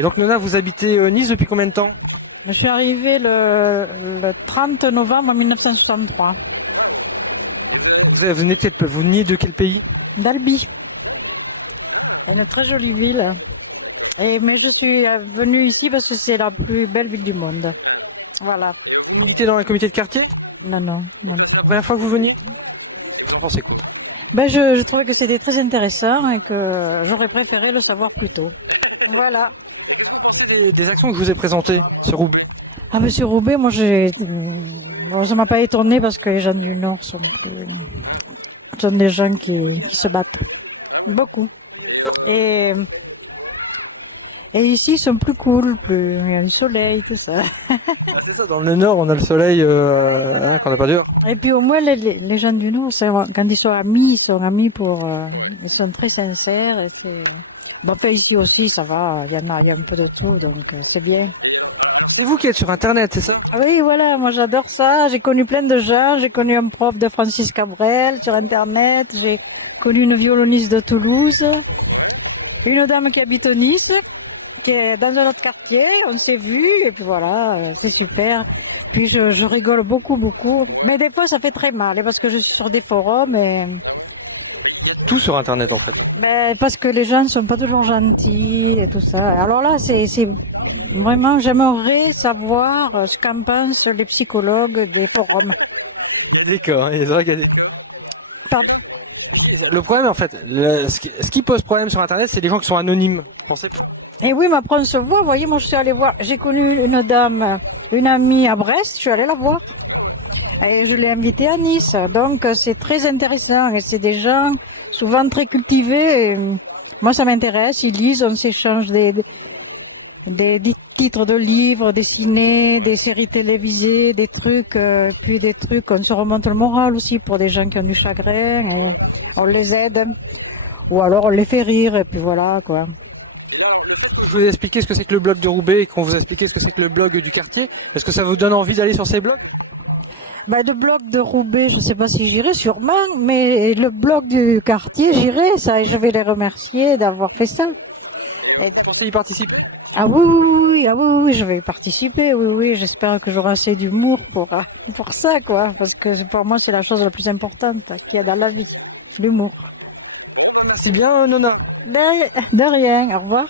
Et donc Nona, vous habitez Nice depuis combien de temps? Je suis arrivée le 30 novembre 1963, Vous veniez de quel pays? d'Albi. Une très jolie ville. Mais je suis venue ici parce que c'est la plus belle ville du monde. Voilà. Vous habitez dans un comité de quartier? Non, non. Non. C'est la première fois que vous veniez? Vous en pensez quoi? Ben, je trouvais que c'était très intéressant et que j'aurais préféré le savoir plus tôt. Voilà. Des actions que je vous ai présentées sur Roubaix. Ah, monsieur Roubaix, moi, bon, ça m'a pas étonné parce que les gens du Nord sont des gens qui se battent. Beaucoup. Et ici, ils sont plus cool, il y a du soleil, tout ça. C'est ça, dans le Nord, on a le soleil quand on n'a pas dehors. Et puis au moins, les gens du Nord, quand ils sont amis, ils sont très sincères. Bon, après ici aussi, ça va, il y a un peu de tout, donc c'est bien. C'est vous qui êtes sur Internet, c'est ça? Ah oui, voilà, moi j'adore ça. J'ai connu plein de gens. J'ai connu un prof de Francis Cabrel sur Internet. J'ai connu une violoniste de Toulouse. Une dame qui habite au Nice, qui est dans un autre quartier. On s'est vus et puis voilà, c'est super. Puis je rigole beaucoup. Mais des fois ça fait très mal parce que je suis sur des forums et Tout sur Internet en fait. parce que les gens ne sont pas toujours gentils et tout ça. Alors là, c'est vraiment, j'aimerais savoir ce qu'en pensent les psychologues des forums. Les cas, hein, les regardez. Pardon. Le problème en fait, ce qui pose problème sur Internet, c'est les gens qui sont anonymes. Vous pensez pas? Et oui, mais après on se voit. Vous voyez, moi je suis allée voir. J'ai connu une dame, une amie à Brest. Je suis allée la voir. Et je l'ai invitée à Nice. Donc c'est très intéressant. Et c'est des gens souvent très cultivés. Et moi ça m'intéresse. Ils lisent, on s'échange des titres de livres, des ciné, des séries télévisées, des trucs, puis des trucs, on se remonte le moral aussi pour des gens qui ont du chagrin, et on les aide, ou alors on les fait rire, et puis voilà, quoi. Je vous ai expliqué ce que c'est que le blog de Roubaix et qu'on vous a expliqué ce que c'est que le blog du quartier. Est-ce que ça vous donne envie d'aller sur ces blogs? Ben, le blog de Roubaix, je sais pas si j'irai sûrement, mais le blog du quartier, j'irai, ça, et je vais les remercier d'avoir fait ça. Vous pensez y participer? Ah oui, je vais y participer, oui, j'espère que j'aurai assez d'humour pour ça, quoi, parce que pour moi, c'est la chose la plus importante qu'il y a dans la vie, l'humour. Merci bien, Nona. De rien, au revoir.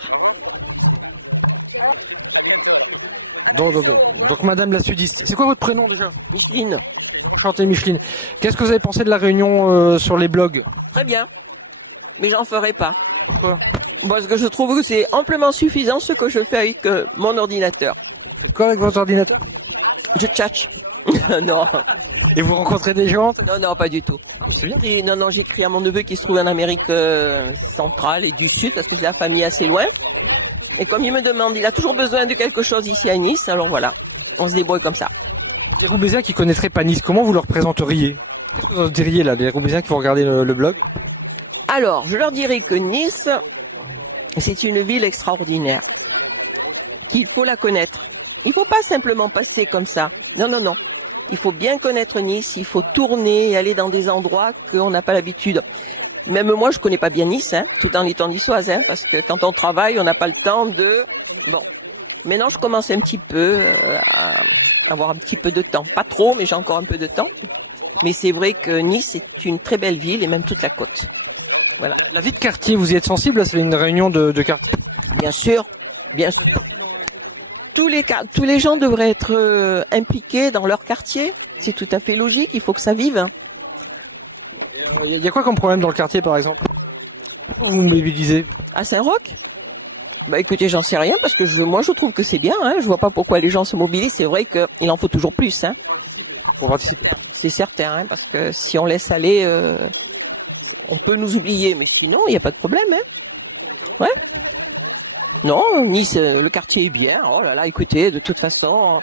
Donc Madame la sudiste, c'est quoi votre prénom déjà? Micheline, Chantez Micheline. Qu'est-ce que vous avez pensé de la réunion sur les blogs? très bien, mais j'en ferai pas. Pourquoi? Parce que je trouve que c'est amplement suffisant ce que je fais avec mon ordinateur. Quoi avec votre ordinateur? Je tchatche. Non, Et vous rencontrez des gens? non, pas du tout. C'est bien. Non, j'écris à mon neveu qui se trouve en Amérique centrale et du Sud, parce que j'ai la famille assez loin. Et comme il me demande, il a toujours besoin de quelque chose ici à Nice, alors voilà, on se débrouille comme ça. Les Roubaisiens qui connaîtraient pas Nice, comment vous leur présenteriez? Qu'est-ce que vous leur diriez là, les Roubaisiens qui vont regarder le blog? Alors, je leur dirais que Nice, c'est une ville extraordinaire, qu'il faut la connaître. Il faut pas simplement passer comme ça. Non. Il faut bien connaître Nice, il faut tourner et aller dans des endroits qu'on n'a pas l'habitude. Même moi, je connais pas bien Nice, tout en étant niçoise, parce que quand on travaille, on n'a pas le temps de... Bon, maintenant, je commence un petit peu à avoir un petit peu de temps. Pas trop, mais j'ai encore un peu de temps. Mais c'est vrai que Nice est une très belle ville, et même toute la côte. Voilà. La vie de quartier, vous y êtes sensible? Là, c'est une réunion de quartier. Bien sûr. Tous les gens devraient être impliqués dans leur quartier. C'est tout à fait logique, il faut que ça vive. Il y a quoi comme problème dans le quartier, par exemple? Vous me mobilisez? À Saint-Roch? Bah écoutez, j'en sais rien parce que moi je trouve que c'est bien. Je vois pas pourquoi les gens se mobilisent. C'est vrai qu'il en faut toujours plus. Pour participer. C'est certain, parce que si on laisse aller, on peut nous oublier. Mais sinon, il n'y a pas de problème. Ouais. Non, Nice, le quartier est bien. Oh là là, écoutez, de toute façon,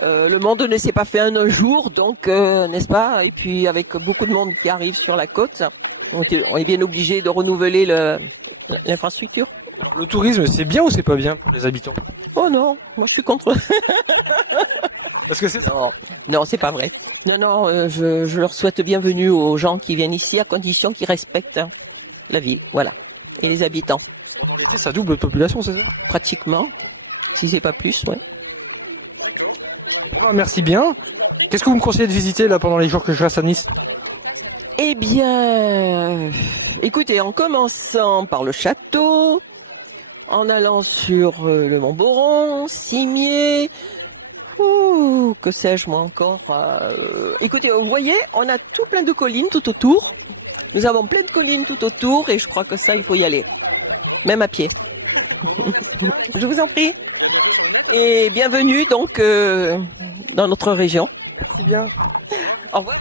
le monde ne s'est pas fait en un jour, donc n'est-ce pas? Et puis avec beaucoup de monde qui arrive sur la côte, on est bien obligé de renouveler l'infrastructure. Le tourisme, c'est bien ou c'est pas bien pour les habitants? Oh non, moi je suis contre. Est-ce que c'est ça? Non, c'est pas vrai. Non, je leur souhaite bienvenue aux gens qui viennent ici à condition qu'ils respectent la ville, voilà, et les habitants. Ça double de population, c'est ça? Pratiquement, si c'est pas plus, ouais. Merci bien. Qu'est-ce que vous me conseillez de visiter là pendant les jours que je reste à Nice? Eh bien, écoutez, en commençant par le château, en allant sur le Mont Boron, Cimier, que sais-je moi encore. Écoutez, vous voyez, on a tout plein de collines tout autour. Nous avons plein de collines tout autour et je crois que ça, il faut y aller. Même à pied. Je vous en prie. Et bienvenue donc dans notre région. Merci bien. Au revoir.